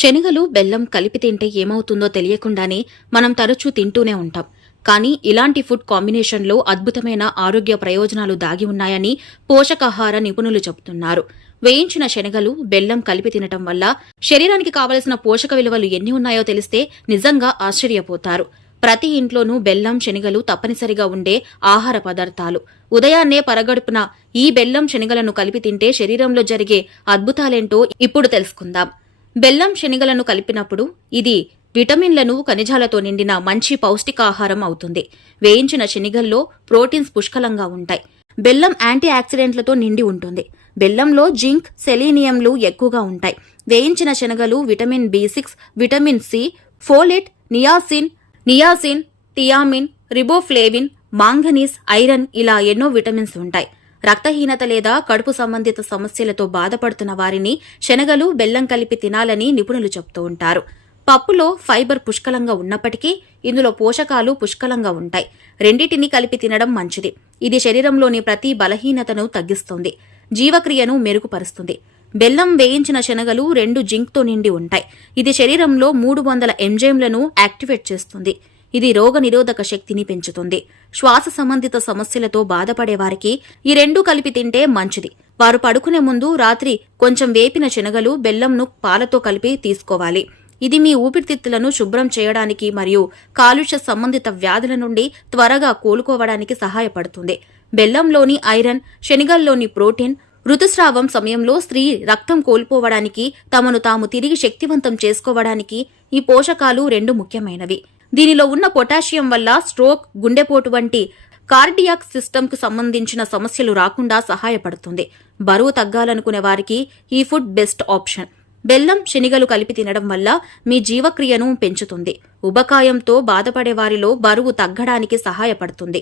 శనగలు బెల్లం కలిపి తింటే ఏమవుతుందో తెలియకుండానే మనం తరచూ తింటూనే ఉంటాం. కానీ ఇలాంటి ఫుడ్ కాంబినేషన్లో అద్భుతమైన ఆరోగ్య ప్రయోజనాలు దాగి ఉన్నాయని పోషకాహార నిపుణులు చెబుతున్నారు. వేయించిన శనగలు బెల్లం కలిపి తినటం వల్ల శరీరానికి కావలసిన పోషక విలువలు ఎన్ని ఉన్నాయో తెలిస్తే నిజంగా ఆశ్చర్యపోతారు. ప్రతి ఇంట్లోనూ బెల్లం శనగలు తప్పనిసరిగా ఉండే ఆహార పదార్థాలు. ఉదయాన్నే పరగడుపున ఈ బెల్లం శనగలను కలిపి తింటే శరీరంలో జరిగే అద్భుతాలేంటో ఇప్పుడు తెలుసుకుందాం. బెల్లం శనిగలను కలిపినప్పుడు ఇది విటమిన్లను ఖనిజాలతో నిండిన మంచి పౌష్టికాహారం అవుతుంది. వేయించిన శనిగల్లో ప్రోటీన్స్ పుష్కలంగా ఉంటాయి. బెల్లం యాంటీ ఆక్సిడెంట్లతో నిండి ఉంటుంది. బెల్లంలో జింక్ సెలీనియంలు ఎక్కువగా ఉంటాయి. వేయించిన శనగలు vitamin B six vitamin C folate niacin niacin thiamine riboflavin manganese iron ఇలా ఎన్నో విటమిన్స్ ఉంటాయి. రక్తహీనత లేదా కడుపు సంబంధిత సమస్యలతో బాధపడుతున్న వారిని శనగలు బెల్లం కలిపి తినాలని నిపుణులు చెబుతూ ఉంటారు. పప్పులో ఫైబర్ పుష్కలంగా ఉన్నప్పటికీ ఇందులో పోషకాలు పుష్కలంగా ఉంటాయి. రెండింటిని కలిపి తినడం మంచిది. ఇది శరీరంలోని ప్రతి బలహీనతను తగ్గిస్తుంది. జీవక్రియను మెరుగుపరుస్తుంది. బెల్లం వేయించిన శనగలు రెండు జింక్తో నిండి ఉంటాయి. ఇది శరీరంలో మూడు వందల ఎంజైమ్లను యాక్టివేట్ చేస్తుంది. ఇది రోగ నిరోధక శక్తిని పెంచుతుంది. శ్వాస సంబంధిత సమస్యలతో బాధపడే వారికి ఈ రెండు కలిపి తింటే మంచిది. వారు పడుకునే ముందు రాత్రి కొంచెం వేపిన శనగలు బెల్లంను పాలతో కలిపి తీసుకోవాలి. ఇది మీ ఊపిరితిత్తులను శుభ్రం చేయడానికి మరియు కాలుష్య సంబంధిత వ్యాధుల నుండి త్వరగా కోలుకోవడానికి సహాయపడుతుంది. బెల్లంలోని ఐరన్ శనగల్లోని ప్రోటీన్ ఋతుస్రావం సమయంలో స్త్రీ రక్తం కోల్పోవడానికి తమను తాము తిరిగి శక్తివంతం చేసుకోవడానికి ఈ పోషకాలు రెండు ముఖ్యమైనవి. దీనిలో ఉన్న పొటాషియం వల్ల స్ట్రోక్ గుండెపోటు వంటి కార్డియాక్ సిస్టమ్కు సంబంధించిన సమస్యలు రాకుండా సహాయపడుతుంది. బరువు తగ్గాలనుకునే వారికి ఈ ఫుడ్ బెస్ట్ ఆప్షన్. బెల్లం శనిగలు కలిపి తినడం వల్ల మీ జీవక్రియను పెంచుతుంది. ఉబకాయంతో బాధపడే వారిలో బరువు తగ్గడానికి సహాయపడుతుంది.